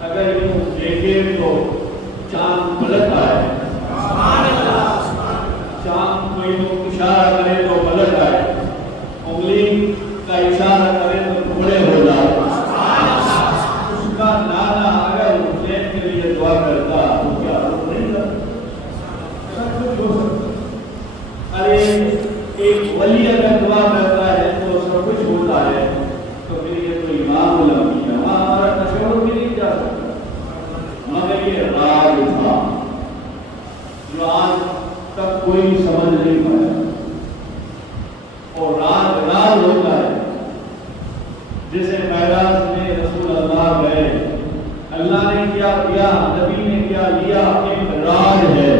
اگر یوں دیکھے تو چاند پلٹ آئے، ایک ولی اگر دعا کرتا ہے تو سب کچھ ہوتا ہے، تو پھر یہ تو امام الانبیاء ہے، وہاں ہمارا تصور بھی نہیں جا سکتا۔ مگر یہ راز تھا جو آج تک کوئی سمجھ نہیں پایا، اور راز ہوتا ہے جسے معراج میں رسول اللہ گئے، اللہ نے کیا کیا، نبی نے کیا لیا، ایک راز ہے۔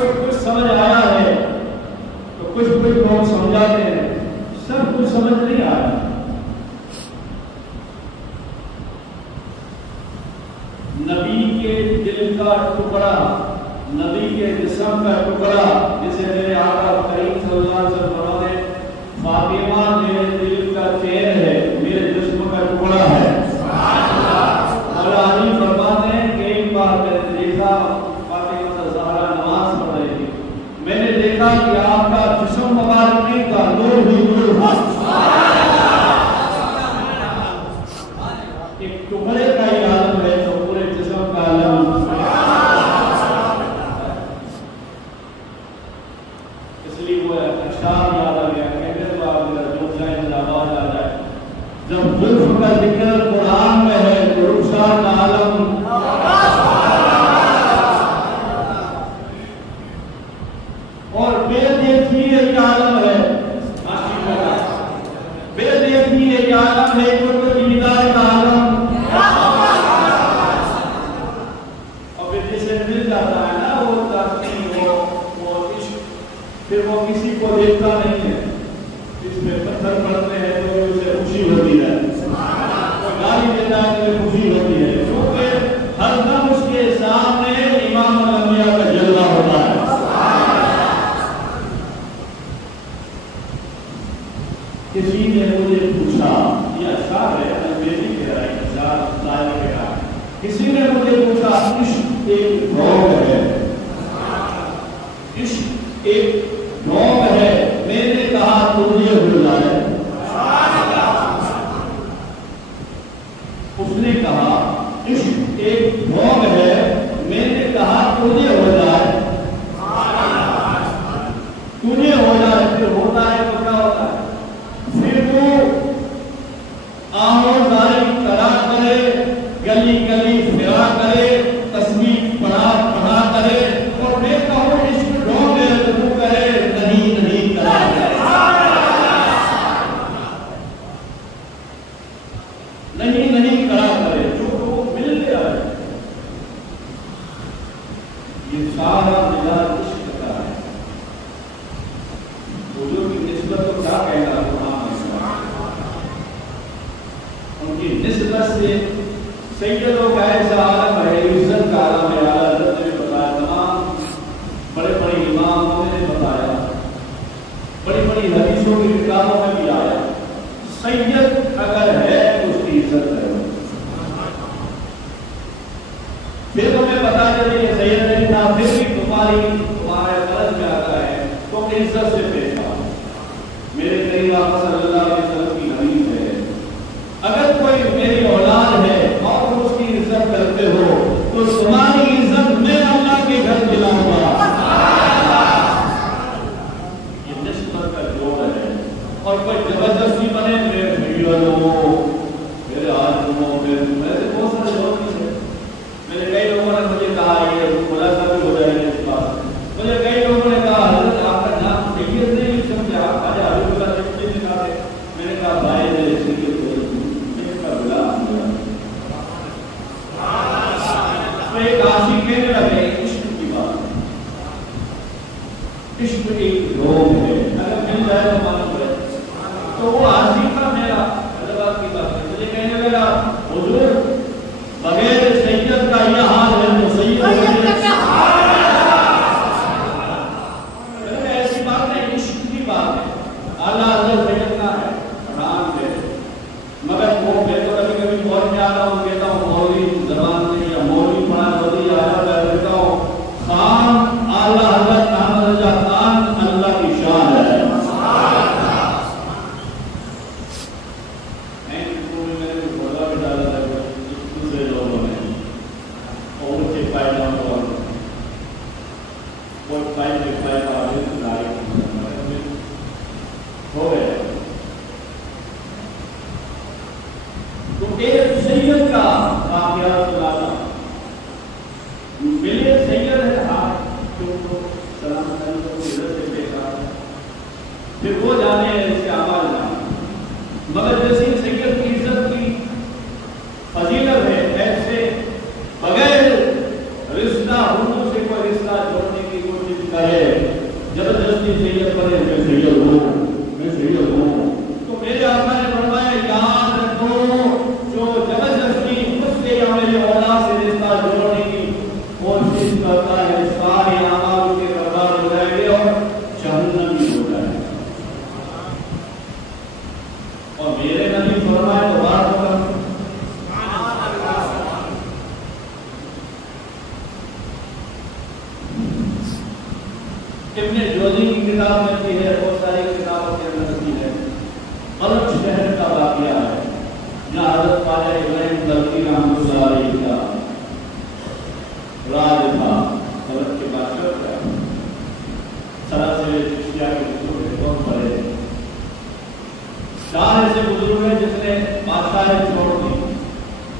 کچھ سمجھ آیا ہے تو کچھ لوگ سمجھاتے ہیں، سب کچھ سمجھ نہیں آیا۔ نبی کے دل کا ٹکڑا، نبی کے جسم کا ٹکڑا، جسے میرے آقا کریم صلی اللہ علیہ وسلم فرماتے ہیں فاطمہ میرے دل کا چین ہے، میرے جسم کا ٹکڑا ہے۔ اور علی فرماتے ہیں کہ ایک بار میں نے دیکھا فاطمہ زہرا نماز پڑھ رہی تھی، میں نے دیکھا کہ آپ کا جسم مبارک نہیں تھا، نور ہی نور تھا۔ ایک ٹکڑے کا ہی عالم ہے تو پورے جسم کا عالم۔ اس لیے وہ اشعار یاد آ گیا، کہتے تو آپ میرا جو چاہے میرا آواز آ جائے، جب زلف کا ذکر قرآن میں ہے تو رخسار کا عالم۔ اور بے دیکھی ایک عالم ہے، بے دیکھی ایک عالم ہے، قرب دیدار کا عالم۔ اور پھر جسے مل جاتا ہے نا وہ تاثیر، وہ عشق، پھر وہ کسی کو دیکھتا نہیں ہے، اس میں پتھر پڑتے ہیں تو اسے خوشی ہوتی ہے، گالی دیتا ہے تو خوشی ہوتی ہے، کیونکہ ہر دم اس کے سامنے امام الانبیاء کا جلوہ ہوتا ہے۔ کسی نے مجھے پوچھا، یہ اشعار ہے، انگریزی کہہ رہا ہے، اشعار لائے کہہ رہا ہے، کسی نے مجھے پوچھا عشق ایک ڈھونگ ہے، عشق ایک ڈھونگ ہے، میں نے کہا تجھے ہو جائے۔ اس نے کہا عشق ایک ڈھونگ ہے، میں نے کہا تجھے ہو جائے، تجھے ہو جائے۔ پھر ہوتا ہے تو کیا ہوتا ہے؟ پھر وہ آموزاری کرا کرے، گلی گلی پھرا کرے، تسبیح پڑھا کرے، اور میں کہوں عشق ڈھونگ ہے تو وہ کرے نہیں نہیں کرا کرے، نہیں نہیں کرا کرے، جو وہ مل گیا ہے۔ یہ سارا مزاج عشق کا ہے۔ بزرگ کی نسبت تو کیا کہنا قرآن میں، ان کی نسبت سے سیدوں کا ایسا عالم ہے، عزت کا عالم ہے۔ اعلیٰ حضرت نے بتایا، تمام بڑے بڑے اماموں نے بتایا، بڑی بڑی حدیثوں کی کتابوں میں بھی آیا، سید اگر ہے تو اس کی عزت ہے۔ پھر تمہیں بتا دیں یہ سید نہیں تھا، پھر بھی تمہارے قلب میں آتا ہے تو عزت سے پیش آؤ۔ میرے کریم آقا صلی اللہ علیہ وسلم کی حدیث ہے، اگر کوئی میری اولاد ہے اور اس کی عزت کرتے ہو تو تمہاری عزت میں اللہ کے گھر دلاؤں گا۔ یہ نسبت کا جوڑ ہے، اور کوئی زبردستی بنے میرے بھیڑ لو، میرے ہاتھ لو، میرے بہت سارے لوگ ہیں، میرے کئی لوگوں نے مجھے کہا یہ خلاصہ بھی ہو جائے گا اس بات، مجھے کئی لوگوں نے کہا حضرت آپ کا نام سید نہیں سمجھے، آپ آج حضرت اللہ سے لکھا ہے۔ میں نے کہا بھائی میرے سید ایک عاشق کہنے لگے عشق کی بات، عشق ایک ڈھونگ ہے، اگر مل جائے تو معلوم ہے، تو وہ عاشق کا میرا حضرت کی بات ہے، مجھے کہنے لگا حضور بغیر سید کا یہ حال ہے تو سید ایسی بات ہے، عشق کی بات ہے۔ اعلیٰ حضرت سیدنا ہے رام ہے، مگر وہ میں تو کبھی کبھی بہت میں آتا ہوں، کہتا ہوں مولوی زبان سے یا مولوی پڑھا مولوی آیا میں کہتا ہوں خان اعلیٰ حضرت احمد رضا خان اللہ کی شان ہے۔ پھر وہ جانے اس کے اعمال جانے. مگر جیسی سید کی عزت کی فضیلت ہے ایسے بغیر رشتہ ہندو سے کوئی رشتہ جوڑنے کی کوشش کرے زبردستی سید بنے میں سید ہوں تو میرے آقا نے فرمایا یاد رکھو جو زبردستی مجھ سے یا میرے اولاد سے رشتہ جوڑنے کی کوشش کرتا ہے سارے اعمال کے برباد ہو جائیں گے اور جہنم بھی ہو جائے گا. اور میرے نبی فرمائے تو بات ہوگا ابن جوزی کی کتاب میں بھی ہے, بہت ساری کتابوں کے اندر بھی ہے. بلخ شہر کا واقعہ ہے جہاں حضرت خواجہ ابراہیم بلخی رحمۃ اللہ علیہ کا راج تھا. بلخ کے بادشاہ کا سراسر چشتیہ کے بزرگ ہے, بہت بڑے شاہ ایسے بزرگ ہے جس نے بادشاہ چھوڑ دی.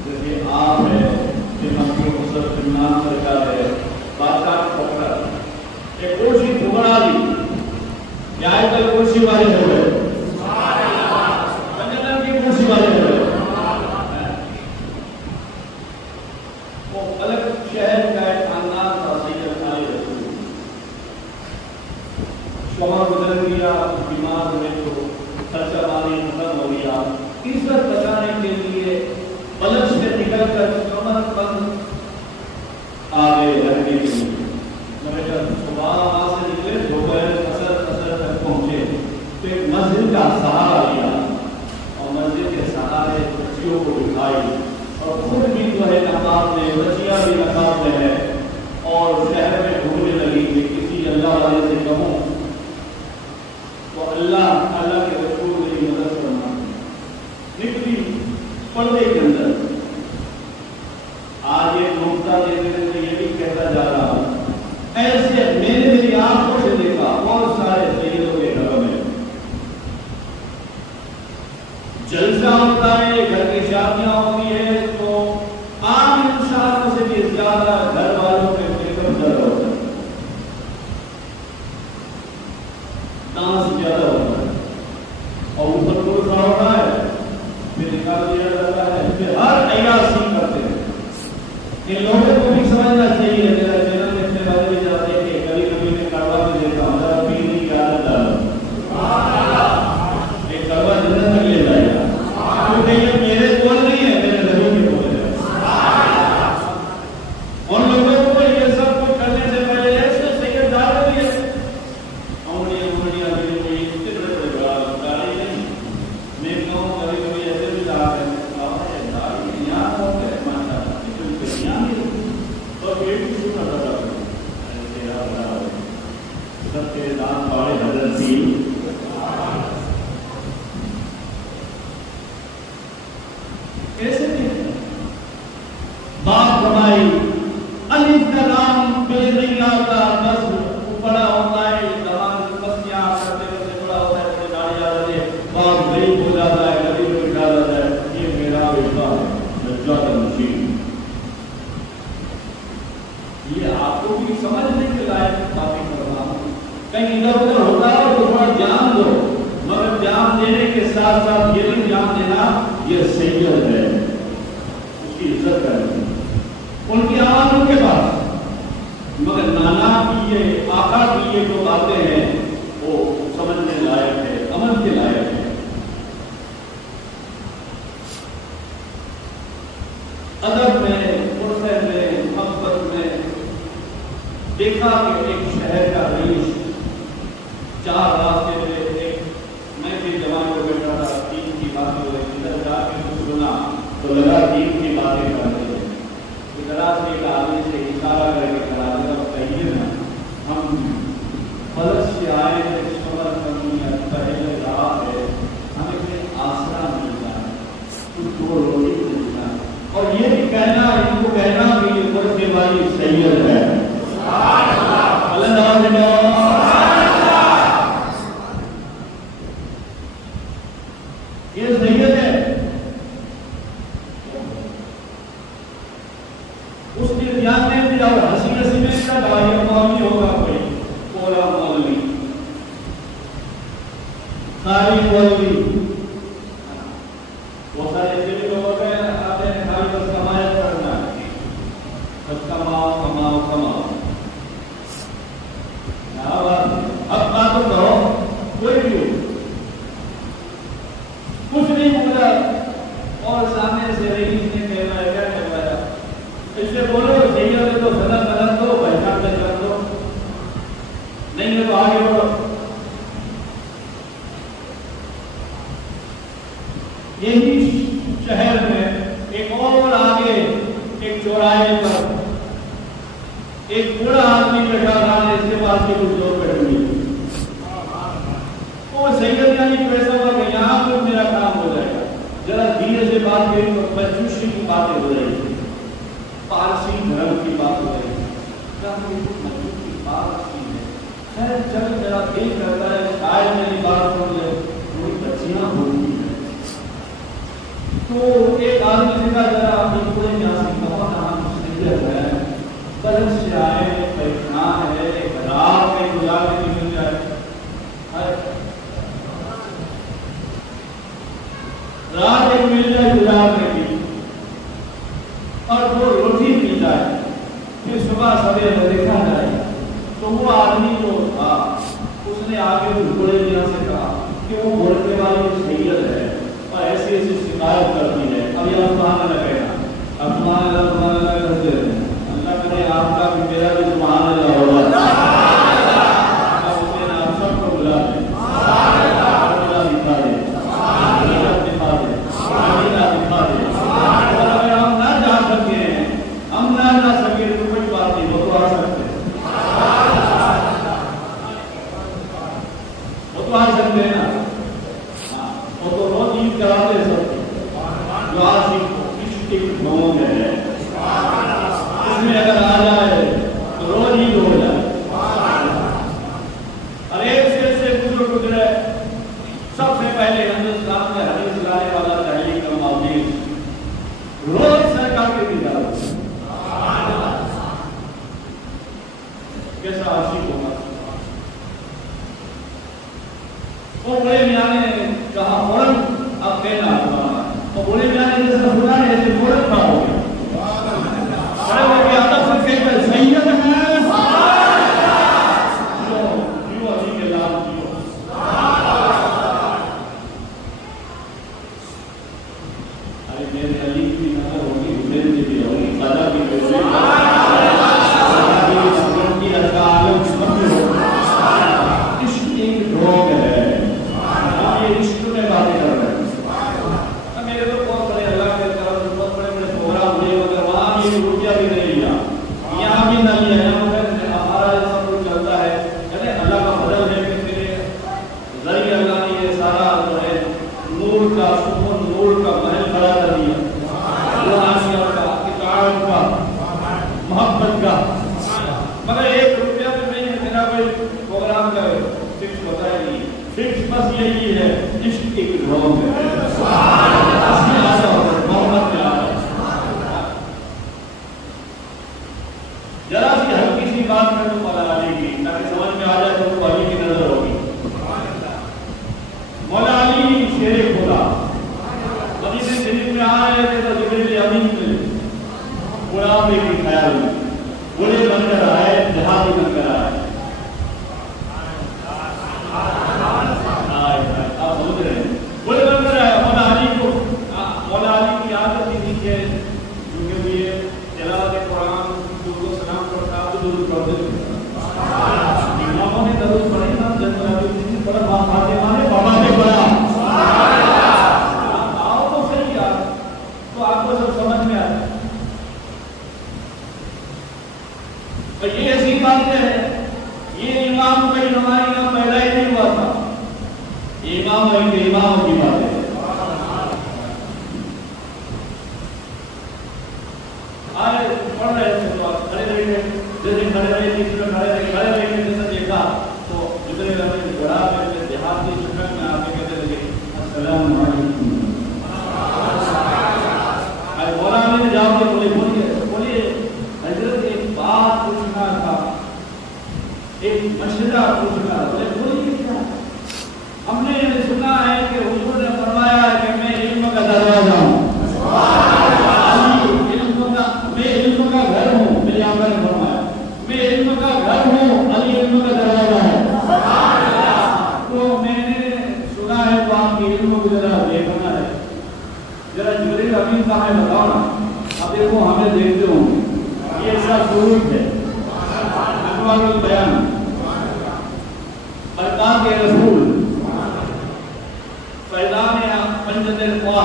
جیسے آپ ہے, مکی مصرف عمران سرکار ہے, بادشاہ پکڑا ایک کرسی ٹھکرا دی یا ایک کرسی والے ہو گئے, جنت کی کرسی والے ہو گئے. وہ الگ شہر کا ایک خاندان تھا, سید علی رسول. شوہر گزر گیا, بیمار ہوئے تو خرچہ پانی ختم ہو گیا. عزت بچانے کے لیے بلخ سے نکل کر کمر بند آ گئے رہنے کے لیے. صبح وہاں سے نکلے, دوپہر اثر تک پہنچے تو ایک مسجد کا سہارا لیا اور مسجد کے سہارے بچیوں کو دکھائی اور خود بھی جو ہے نقاب میں, بچیاں بھی نقاب میں ہے اور شہر میں ڈھونڈنے لگی کہ کسی اللہ والے سے کہوں تو اللہ کے رسول میری مدد کرنا. نکلی پردے کے اندر. آج ایک نقطہ دیکھنے سے یہ بھی کہتا جا رہا ہوں, ایسے میں نے میری آنکھوں سے دیکھا بہت سارے سیدوں کے گھر میں جلسہ ہوتا ہے, گھر کی شادیاں ہوتی ہے تو عام انسانوں سے بھی زیادہ گھر والوں کے فکر زیادہ ہوتا ہے, ڈانس زیادہ ہوتا ہے اور اوپر کوئی کھڑا ہوتا ہے, پھر نکال دیا جاتا ہے, پھر ہر عیاشی کرتے ہیں. ان لوگوں کو بھی سمجھنا چاہیے میرا جنم اتنے والے بھی جاتے ہیں کہ کبھی کبھی میں کڑوا بھی دیتا ہوں, ذرا پینے کی عادت ڈالو, ایک کڑوا جنت تک لے جائے گا. کیونکہ یہ میرے بول نہیں ہے, میرے نبی کے بول ہے. ان لوگوں کو یہ سب کچھ کرنے سے پہلے ایسے سید ڈال دیے انگلیاں بھی کوئی اتنے بڑے گاڑی نہیں. میں کہوں کبھی کبھی ایسے بھی جا رہے ہیں یہاں ہو گئے تو پیٹ کی شروع کرتا تھا سب کے دانت والے حضرت تھی. کیسے تھے باپ بنائی الف کا نام پہ نہیں آتا, بس بڑا ہوتا ہے زبان بس یہاں کرتے کرتے بڑا ہوتا ہے, پھر گاڑی آ جاتی ہے, باپ غریب ہو جاتا ہے, غریب کو بٹھا جاتا ہے. یہ میرا بیٹا ہے نجات نشین. یہ آپ کو بھی سمجھنے کے لائق کافی کرنا ہوں. کہیں ادھر ادھر ہوتا ہے تو تھوڑا جان دو, مگر جان دینے کے ساتھ ساتھ یہ بھی جان دینا یہ سید ہے, اس کی عزت کریں. ان کی آواز ان کے پاس, مگر نانا کی یہ آقا کی یہ جو باتیں ہیں وہ سمجھنے لائق ہے, عمل کے لائق ہے. ادب میں, فرصت میں, محبت میں دیکھا کہ ایک شہر کا رئیس 4 راستے پہ ایک میں بھی جوان کو بیٹھا تھا, دین کی باتیں ہو رہی, ادھر جا کے کچھ سنا تو لگا دین کی باتیں کرتے ہیں. ادھر سے ایک آدمی سے اشارہ کر کے کہا جب کہیے نا ہم فلس سے آئے ہیں, صبر کرنی ہے, پہلے رات ہے, ہمیں کوئی آسرا ملتا ہے, کچھ 2 روٹی ملتا ہے. اور یہ بھی کہنا, ان کو کہنا کہ یہ قربے والی سید ہے. یہ سید ہے. اس نے دھیان نہیں دیا اور ہنسی ہنسی میں کا مولوی ہوگا کوئی پورا مولوی ساری بولی وہ سارے دل کو ہو گئے آتے ہیں خالی بس کمائے کرنا ہے بس کماؤ کماؤ کماؤ اب بات تو کرو کوئی بھی ہو کچھ نہیں بولا اور سامنے سے رئیس نے کہنا ہے کیا کہنا ہے اس سے بولو سیدہ میں تو صدق کر دو بہتر میں کر دو نہیں ہے تو آگے بڑھو یہی شہر میں ایک اور آگے ایک چوراہے پر ایک بوڑھا آدمی بیٹھا تھا اس کے پاس بھی کچھ لوگ بیٹھے ہوئے وہ سید یعنی پیسہ ہوا کہ یہاں پر میرا کام ہو جائے گا ذرا دھیرے سے بات کریں تو بچوشی کی باتیں ہو رہی ہیں پارسی دھرم کی بات ہو رہی ہے کیا مجھے کی پارسی ہے خیر چل میرا دل کرتا ہے شاید میری بات سن لے تھوڑی بچیاں بولتی ہیں تو ایک آدمی سے کہا ذرا اپنی پورے یہاں سے کہا نام سید ہے بلند سے آئے پریشان ہے ایک رات کے گزار کے مل جائے رات ایک مل جائے گزارنے کی اور وہ روٹی مل جائے پھر صبح سویرے دیکھا جائے تو وہ آدمی جو تھا اس نے آگے بھولے میاں سے کہا کہ وہ بولنے والی سید ہے اور ایسی ایسی شکایت کرتی ہے اب یہ سبحان اللہ کہنا اب سبحان اللہ کرتے ہیں اللہ کرے آپ کا بھی میرا بھی سبحان اللہ ہوگا اب اس نے آپ سب کو بلا دیں اللہ دکھا دے اللہ دکھا دے اللہ دکھا دے اور اگر ہم نہ جا سکے ہم نہ جا سکے تو کوئی بات نہیں وہ تو آ سکتے وہ تو آ سکتے ہیں نا وہ تو روز عید کراتے سب جو آج عشق ایک ڈھونگ ہے اس میں اگر آ جائے تو روز عید ہو جائے اور ایک سے گزرے سب سے پہلے ہندوستان میں حدیث لانے والا تحریک کا معاون روز سرکار کے بھی جاتا کیسا عاشق ہوگا وہ بڑے میاں نے کہا فوراً اب کہنا تو بڑے میاں نے جیسا سنا ہے ایسے فوراً کھا ہو گیا بڑے ہو گیا ادب سے کہتا ہے سید ہے جو علی کے لال جیو ارے میرے علی کی نظر ہوگی حسین کی بھی ہوگی خدا کی بھی ہوگی کی ازا عالم سب میں ہوگی عشق ایک ڈھونگ ہے یہ عشق میں باتیں کر رہے ہیں میرے تو بہت بڑے اللہ کے طرف سے بہت بڑے بڑے پروگرام ہوئے مگر وہاں بھی روپیہ بھی نہیں لیا یہاں بھی نہ لیا ہمارا سب کچھ چلتا ہے یعنی اللہ کا فضل ہے کہ میرے ذریعے اللہ نے یہ سارا جو ہے نور کا سکون نور کا محل کھڑا کر دیا روحانیت کا اطاعت کا محبت کا مگر ایک روپیہ بھی نہیں ہے میرا کوئی پروگرام کا فکس ہوتا ہے نہیں فکس بس یہی ہے عشق ایک ڈھونگ ہے محمد میں آتا ذرا سی ہلکی سی بات کر دوں مولا علی کی تاکہ سمجھ میں آ جائے تو وہ علی کی نظر ہوگی مولا علی شیر خدا مدینہ شریف میں آئے تھے تو جبریل امین میں غلام کی خیال میں بڑے بن کر آئے جہادی بن کر آئے آپ سمجھ رہے ہیں بڑے بن کر آئے مولا علی کو مولا علی کی عادت تھی کہ کیونکہ یہ تلاوت قرآن درود و سلام پڑھتا تو درود پڑھتے تھے اماموں نے درود پڑھی نا جنرل عبدالعزیز نے پڑھا ماں فاطمہ نے بابا نے پڑھا آؤ تو صحیح یار تو آپ کو سب سمجھ میں آتا ہے یہ ایسی بات ہے یہ امام کا ہماری کا پیدا ہی نہیں ہوا تھا یہ امام کے امام کی بات ہے آئے پڑھ رہے تھے تو آپ کھڑے رہے جیسے کھڑے رہے کھڑے رہے جیسا دیکھا تو جتنے اپنے گھڑا میں دیہات کی شکل میں آپ کہتے لگے السلام علیکم مولا علی نے جواب دیا بولیے حضرت ایک بات پوچھنا تھا ایک مشورہ پوچھنا تھا بولیے کیا ہم نے جبریل امین کا میں بتاؤ نا. اب دیکھو ہمیں دیکھتے ہوں یہ سب ضرورت ہے انوار البیان برکات رسول فیضان پنجت القوا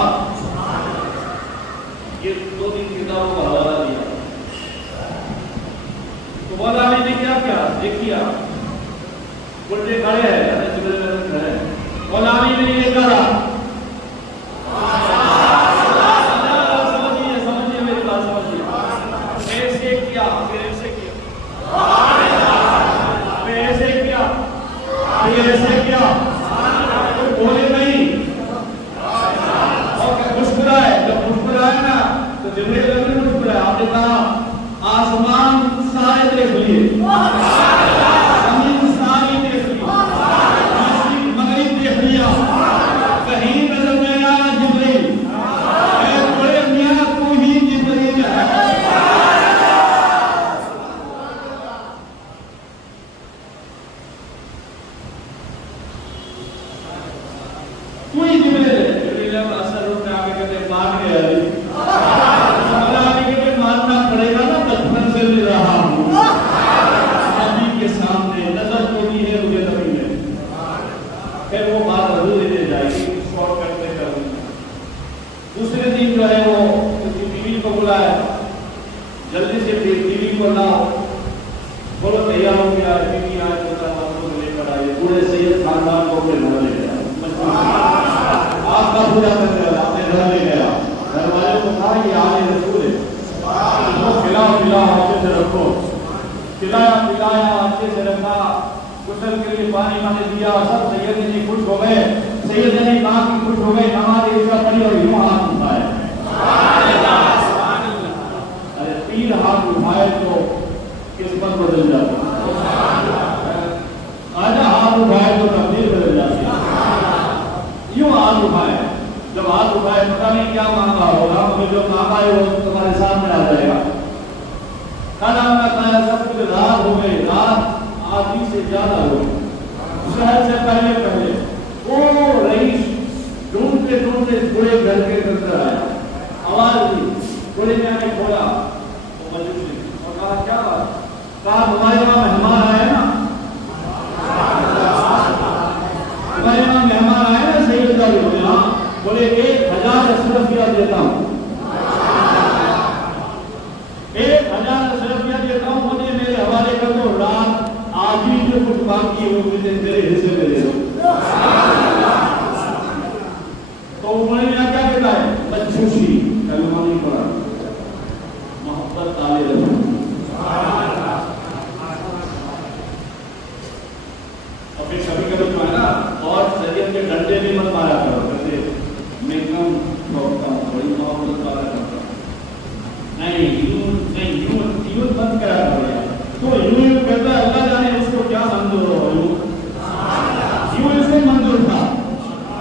یہ 2-3 کتابوں کا حوالہ دیا. تو مولا علی نے کیا کیا دیکھیے آپ الٹے کھڑے ہیں مولا علی نے یہ کہا سمجھیے میری بات سمجھیے ایسے کیا پھر ایسے کیا پھر ایسے کیا پھر ایسے کیا بولے نہیں اور مسکرائے. جب مسکرائے نا تو جبریل امین مسکرائے. آپ نے کہا آسمان سارے دیکھ لیے زمین ساری دیکھ لی مشرق مغرب دیکھ لیا کہیں نظر نہیں آیا جبریل. اے بڑے میاں تو ہی جبریل ہے. تو ہی جبریل ہے. جبریل اثر روپ میں آگے کہتے مان گیا علی. مولا علی کے ماننا پڑے گا نا بچپن سے لے رہا ہوں نبی کے سامنے نظر تو نہیں ہے مجھے نبی ہے. پھر وہ بات ضرور لے جائے گی شارٹ کٹ میں کروں. دوسرے دن جو ہے وہ کسی بیوی کو بلایا جلدی سے بیوی کو لاؤ بولو تیار ہو گیا. بیوی آئے تو لے کر آئے پورے سید خاندان کو اپنے گھر لے گیا. آپ کا پورا کر اپنے گھر لے گیا. گھر والوں کو کہا یہ آنے رسول ہے کھلاؤ پلاؤ اچھے سے رکھو. کھلایا پلایا اچھے سے رکھا غسل کے لیے پانی وانے دیا. سب سید نے خوش ہو گئے. سید نے کہا کہ خوش ہو گئے نماز عشاء پڑھی اور یوں ہاتھ اٹھائے. ارے 3 ہاتھ اٹھائے تو قسمت بدل جاتی. آدھا ہاتھ اٹھائے تو تقدیر بدل جاتی. یوں ہاتھ اٹھائے. جب ہاتھ اٹھائے پتہ نہیں کیا مانگا ہوگا مجھے جو مانگا ہے وہ تمہارے سامنے آ جائے گا. کھانا میں کھایا سب کچھ رات ہو گئی. رات آدھی سے زیادہ ہو گئی. شہر سے پہلے وہ رئیس ڈھونڈتے ڈھونڈتے بڑے گھر کے اندر آیا. آواز دی. بڑے نے آنے کھولا وہ مجلس اور کہا کیا بات. کہا ہمارے وہاں مہمان آئے نا ہمارے وہاں مہمان آئے نا سید کا بھی بولے 1000 اشرفیہ دیتا ہوں 1000 اشرفیہ دیتا ہوں مجھے میرے حوالے کر دو. رات آج ہی جو کچھ باقی ہے وہ مجھے میرے حصے میں دے دو. تو انہوں نے کیا کہتا ہے بچوسی کلمہ نہیں پڑھا محبت تالے رکھو. اور پھر کبھی کبھی جو ہے نا اور شریعت کے ڈنڈے بھی مت مارا کرو. کہتے میں کم ٹھوکتا ہوں بڑی محبت والا کرتا ہوں. نہیں یوں مت کرا کرو. تو یوں کہتا ہے اللہ جانے اس کو کیا منظور ہو. یوں اس کو منظور تھا.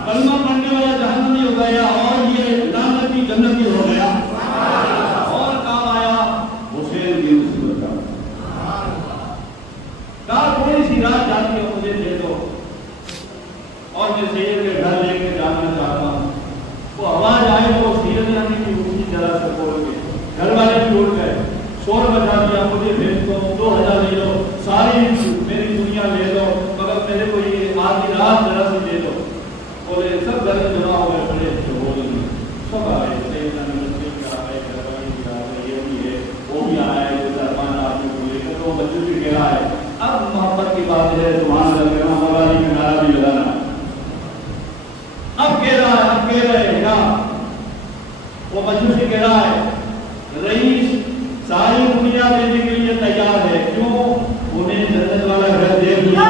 کلمہ پڑھنے والا جہنمی ہو گیا اور یہ لعنتی جنتی ہو گیا. اور کام آیا حسین کی مصیبت کا. کہا تھوڑی سی رات جاتی ہے مجھے دے دو اور میں سید کے گھر لے کے جانا چاہتا ہوں. وہ آواز آئے تو سیرت جانے کی اونچی جگہ سے بول کے گھر والے بھی اٹھ گئے. شور بجا دیا مجھے بھیج دو 2000 لے لو ساری میری دنیا لے لو مگر میرے کو یہ آدھی رات ذرا سی دے دو. بولے سب گھر جمع ہو گئے بڑے بولے سب آ گئے. سید نے مسجد میں آ گئے گھر والی بھی آ گئے یہ بھی ہے وہ بھی آیا ہے سرمان آدمی کو لے کر. تو مسجد بھی کہہ رہا ہے اب محبت کی بات ہے سبحان اللہ کہنا مولا علی کا نعرہ بھی لگانا. اب کہہ رہے ہیں کیا وہ مجوسی کہہ رہا ہے رئیس ساری دنیا دینے کے لیے تیار ہے. کیوں انہیں جنت والا گھر دے دیا.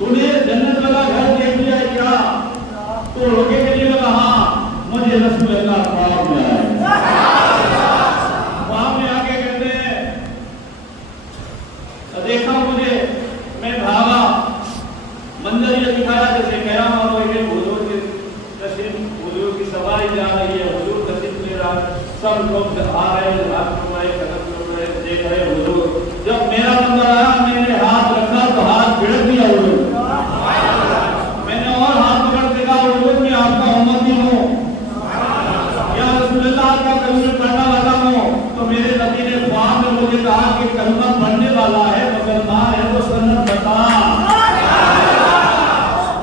انہیں جنت والا گھر دے دیا کیا. تو روکے کے لیے لگا ہاں مجھے رسول اللہ خواب میں آئے. خواب میں آگے کہتے ہیں دیکھا مجھے میں بھاگا منظر یہ دکھایا جیسے نے خواب میں مجھے کہا کہ کلمہ پڑھنے والا ہے مسلمان ہے تو سنت بتا.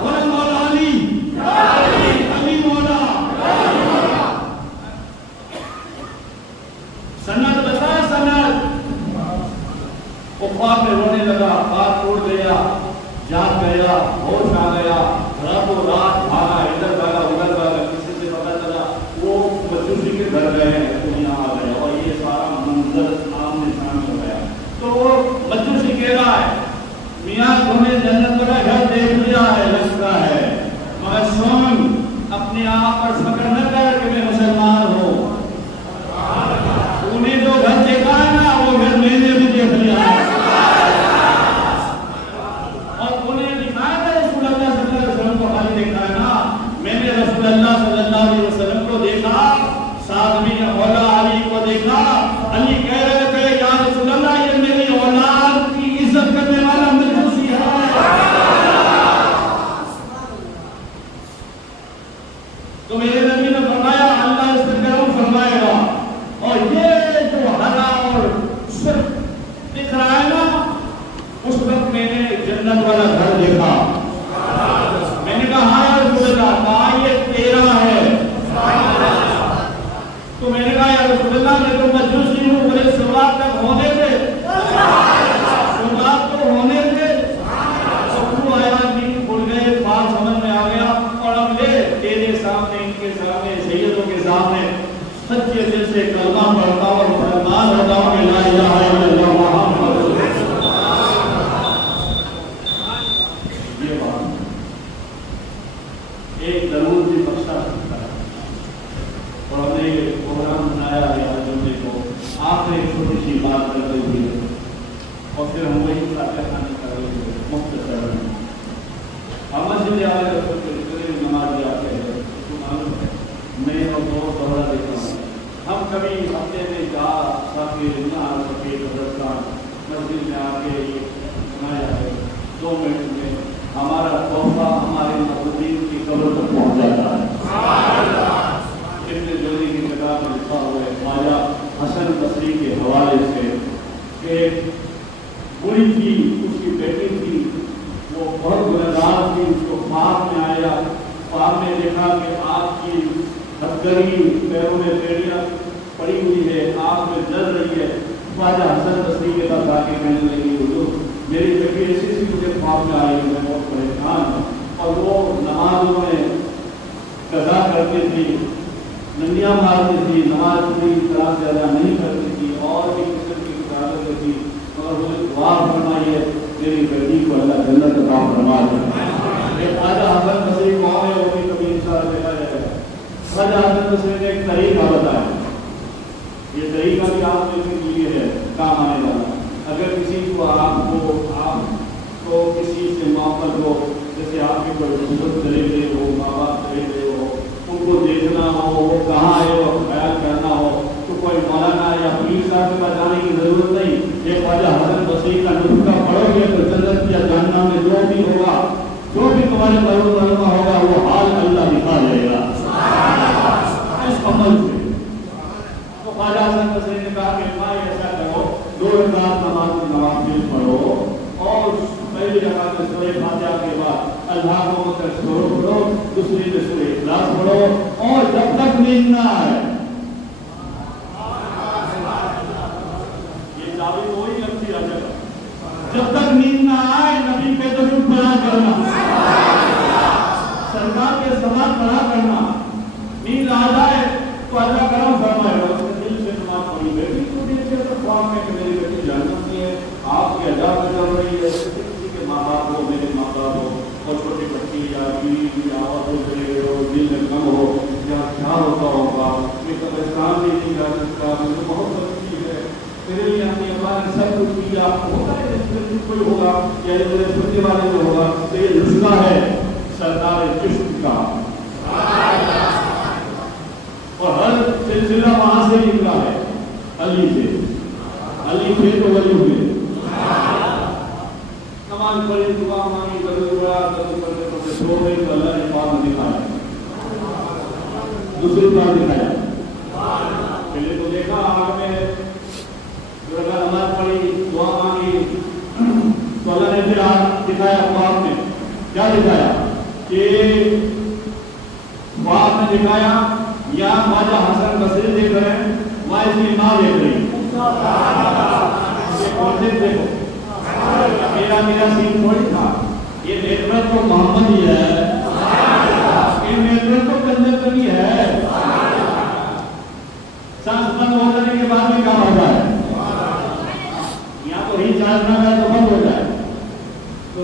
مولا علی علی مولا سنت بتا سنت. وہ خواب میں رونے لگا, بات ٹوٹ گیا, جاگ گیا, ہوش آ گیا, راتوں رات بھاگا, ادھر بھاگا ادھر بھاگا. کسی سے پتا چلا وہ مجوسی کے گھر گئے ہیں تو یہاں آ گیا اور یہ سارا منظر آمنے سامنے ہو گیا. تو وہ مجوسی کہہ رہا ہے میاں تم نے جنت کا گھر دیکھ لیا ہے, لگتا ہے, مگر سن اپنے آپ پر فخر نہ کر کہ میں مسلمان ہوں. تو نے جو گھر دیکھا ہے نا وہ گھر میں نے بھی دیکھ لیا ہے. دیکھا ہے نا, میں نے رسول اللہ صلی اللہ علیہ وسلم کو دیکھا, ساتھ میں مولا علی کو دیکھا. علی کہہ رہے تھے یا رسول اللہ یہ میری اولاد کی عزت کرنے والا مجوسی ہے. تو میرے نبی نے فرمایا اللہ اس پر کرم فرمائے گا. اور یہ جو ہرا اور صرف دکھ رہا ہے نا, اس وقت میں نے جنت والا گھر دیکھا. میں نے کہا یا رسول اللہ, کہا یہ تیرا ہے. تو میں نے کہا یا رسول اللہ میں تو مجوسی ہوں, بڑے سواب تک ہونے تھے, سواب تو ہونے تھے. تو آیا دین کھل گئے, بات سمجھ میں آ گیا. اور اب لے تیرے سامنے, ان کے سامنے, سیدوں کے سامنے سچے دل سے کلمہ پڑھتا اور مسلمان ہوتا ہوں کہ لا الہ الا اللہ محمد رسول اللہ. یہ بات ایک ضرور بھی بخشا سکتا ہے. اور ہم نے یہ پروگرام بنایا ہے جمعے کو, آپ نے ایک چھوٹی سی بات کرتے ہوئے اور پھر ہم وہی فاتحہ خانی کر رہے ہوئے مختصر ہم مسجد آئے قریب نماز آتے ہیں. اس کو معلوم ہے میں اور دوست دوہرا دیتا ہوں, ہم کبھی ہفتے میں جا سکے نہ آ سکے قبرستان مسجد میں آ کے یہ سنایا ہے. 2 منٹ میں ہمارا تحفہ ہمارے مقبولین کی قبر پر پہنچ جاتا ہے. ابن جوزی کی کتاب میں لکھا ہوا ہے خواجہ حسن بصری کے حوالے سے کہ بڑی تھی, اس کی بیٹی تھی, وہ بہت گنہگار تھی. اس کو خواب میں آیا, خواب میں دیکھا کہ آپ کی ہتھکڑی پیروں میں بیڑیاں پڑی ہوئی ہے, آنکھ میں جل رہی ہے. خواجہ حسن بصری کے پاس آ کے کہنے لگی حضور میری بیٹی ایسی سی مجھے خواب میں آئی, میں بہت پریشان ہوں. اور وہ نمازوں میں قضا کرتی تھی, ننگیاں مارتی تھی, نماز پوری طرح سے ادا نہیں کرتی تھی, اور بھی قسم کی عبادتیں تھی. اور مجھے دعا فرمائیے میری بیٹی کو اللہ جنت عطا فرما دے. یہ خواجہ حسن بصری کون ہے وہ بھی کبھی انشاءاللہ دیکھا جائے گا. خواجہ حسن بصری نے ایک طریقہ بتایا, یہ طریقہ بھی آپ کے لیے ہے کام آنے والا. اگر کسی کو آپ کو کسی سے محبت ہو, جیسے آپ کے کوئی بزرگ چلے گئے ہو, ماں باپ چلے گئے ہو, ان کو دیکھنا ہو, وہ کہاں ہے وہ خیال کرنا ہو, تو کوئی مولانا یا پیر صاحب کے پاس جانے کی ضرورت نہیں. یہ خواجہ حسن بصری کا نسخہ پڑھو گے تو جنت یا جہنم میں جو بھی ہوگا, جو بھی تمہارے مرحوم ہوگا وہ حال اللہ دکھا دے گا اس عمل سے. تو خواجہ حسن بصری نے کہا کہ ماں ایسا کرو, 2 رکعت نماز کی نوافل پڑھو اور پہلی رکعت میں سورہ فاتحہ کے بعد اللہ کو کر شروع کرو, دوسری میں سورہ اخلاص پڑھو, اور جب تک نیند نہ آئے, یہ چابی تو وہی لگتی ہے, جب تک نیند نہ آئے نبی پہ درود پڑھا کرنا, سرکار کے صلوات پڑھا کرنا. نیند آ جائے تو اللہ کرم فرمائے گا, دل سے نماز پڑھی بیٹی تو دیکھتے تو خواب میں کہ میری بیٹی جہنم کی ہے, آپ کی ادا میں چل رہی ہے, کسی کے ماں باپ ہو, میرے ماں باپ ہو, اور چھوٹی بچی یا بیوی یا عورت ہو گئے ہو, دل میں غم ہو, یا کیا ہوتا ہوگا, یہ قبرستان بھی نہیں جا سکتا, مجھے بہت بچی ہے, میرے لیے اپنی اللہ نے سب کچھ کیا, ہوتا ہے کوئی ہوگا یا میرے چھوٹے والے میں ہوگا. تو یہ نسخہ ہے سرکار عشق کا, اور ہر سلسلہ وہاں سے نکلا ہے, علی سے. علی تھے تو ولی ہوئے. نماز پڑھی, دعا مانگی, درود پڑھا, درود پڑھتے پڑھتے سو گئے تو اللہ نے بعد میں دکھایا, دوسری بار دکھایا. پہلے تو دیکھا آگ میں رکعت نماز پڑھی، دعا مانگی، تو اللہ نے پھر آپ دکھایا خواب میں. کیا دکھایا؟ کہ خواب میں دکھایا یا خواجہ حسن بصری دیکھ رہے ہیں، وہاں اس کی ماں دیکھ رہی ہے. دیکھو میرا سین تھوڑی تھا، یہ نیٹورک تو محمد ہی ہے، یہ نیٹورک تو کنجر تو نہیں ہے. سانس بند ہو جانے کے بعد میں کام ہوتا ہے، یہاں تو ریچارج نہ کرے تو بند ہو جائے. تو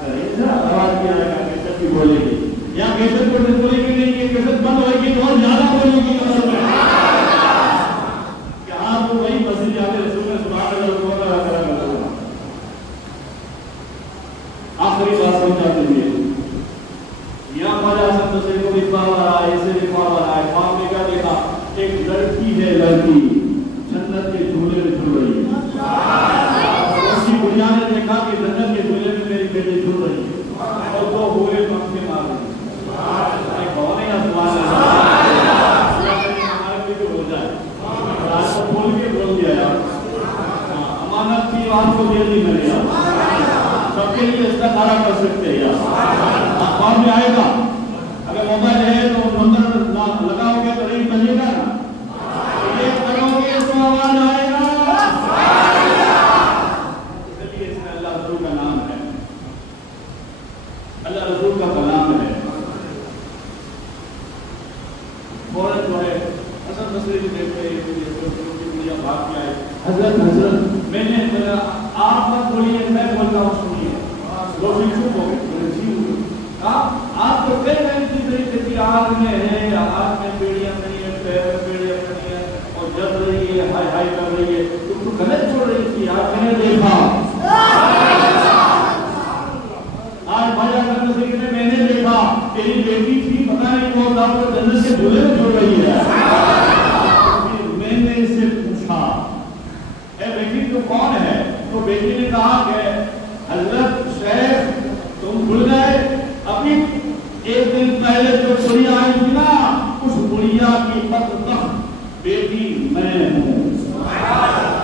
کرے ذرا آواز کیا جائے گا، کیسٹ بھی بولے گی یا کیسٹ کو بولے گی نہیں، یہ کیسٹ بند ہوئے گی تو اور زیادہ بولے گی. یہاں تو وہی مسجد جاتے رسول میں سبحان اللہ آخری بات سمجھا دیجیے. یہاں خواجہ حسن بصری کو بھی خواب آ رہا ہے، اسے بھی خواب آ رہا ہے. خواب میں کیا دیکھا؟ ایک لڑکی ہے، لڑکی جنت کے جھولے میں جھول رہی ہے. اس کی بڑھیا نے دیکھا کہ جنت کے جھولے میں میری بیٹی جھول رہی ہے اور دو ہوئے پنکھے مار رہی ہے. کون ہے سبحان اللہ؟ ہمارے بھی تو ہو جائے. آج تو بول کے بول دیا یار، امانت کی بات کو دے دی میں نے یار، سب کے لیے استخارہ کر سکتے ہیں یار. خواب میں آئے گا، اگر موبائل ہے تو نمبر لگاؤ گے تو رنگ بجے گا نا، یہ کرو گے تو آواز آئے گا. اس لیے اس میں اللہ رسول کا نام ہے، اللہ رسول کا کلام ہے. فوراً جو ہے حسن بصری کو دیکھتے ہیں بھاگ کے آئے. حضرت میں نے آپ مت بولیے، میں بولتا ہوں سنیے. وہ بھی چپ ہو گئے، آپ تو کہہ رہے ہیں کہ آگ میں ہے، آگ میں بیڑیاں نہیں ہے، پیر میں بیڑیاں نہیں ہے اور جل رہی ہے، ہائی ہائی کر رہی ہے، تم تو غلط چھوڑ رہی تھی. آپ میں نے دیکھا، آج خواجہ حسن بصری نے میں نے دیکھا تیری بیٹی تھی، پتہ نہیں کون تھا، وہ جنت کے جھولے میں چھوڑ رہی ہے. میں نے اس سے پوچھا اے بیٹی تو کون ہے؟ تو بیٹی نے کہا کہ حضرت شیخ تم بھول گئے، ابھی ایک دن پہلے جو بڑھیا آئی تھی نا، اس بڑھیا کی بدبخت بیٹی میں ہوں.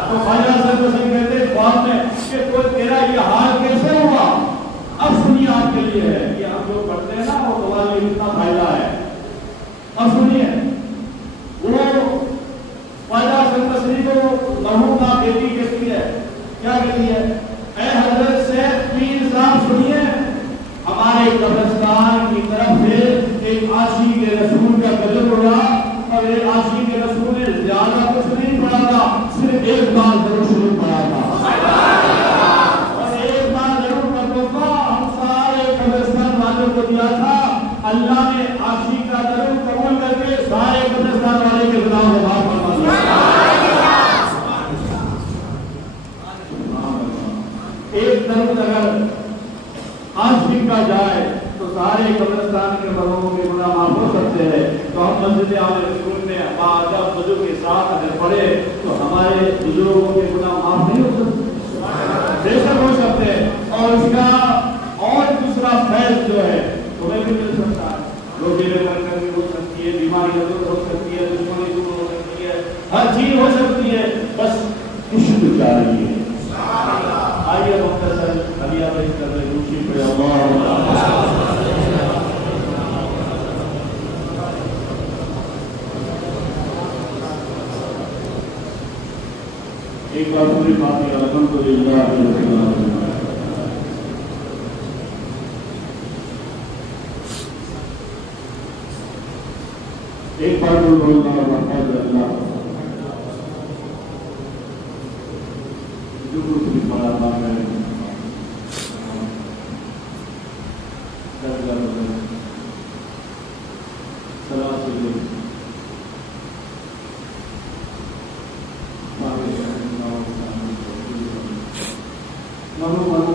تو خواجہ حسن بصری کہتے خواب میں کہ کوئی تیرا یہ حال کیسے ہوا؟ اب سنیے آپ کے لیے ہے کہ ہم جو پڑھتے ہیں نا وہ تمہارے لیے کتنا فائدہ ہے. اب سنیے، وہ خواجہ حسن بصری کو مرحومہ بیٹی کہتی ہے، کیا کہتی ہے؟ اے حضرت شیخ پیر صاحب سنیے، ہمارے قبرستان کی طرف سے ایک عاشق رسول کا قدم اڑا اور ایک عاشق رسول نے زیادہ کچھ نہیں پڑھا تھا، صرف ایک بار درود شریف پڑھا تھا اور ایک بار ضرور کا تحفہ ہم سارے قبرستان والوں کو دیا تھا. اللہ نے عاشق کا درود قبول کر کے سارے قبرستان والے کے گناہ کو معاف فرما دیا. ایک درود اگر عاشق کا جائے تو سارے قبرستان کے بندوں کے گناہ معاف ہو سکتے ہیں. تو ہم مسجد عالیہ رسول میں باادب وضو کے ساتھ اگر پڑھے تو ہمارے بزرگوں کے گناہ معاف نہیں ہو سکتے؟ بے شک ہو سکتے ہیں. اور اس کا اور دوسرا فیض جو ہے تمہیں بھی مل سکتا ہے. روزے میں برکت بھی ہو سکتی ہے، بیماریاں دور ہو سکتی ہے، دشمنی دور ہو سکتی ہے، ہر چیز ہو سکتی ہے، بس عشق چاہیے. آئیے مختصر حلیہ بیت کر رہے روشی پہ اللہ. ایک بار پوری بات ہے الحمدللہ. ایک بار بولو اللہ اللہ. جو کچھ بھی پڑھا تھا میں محمد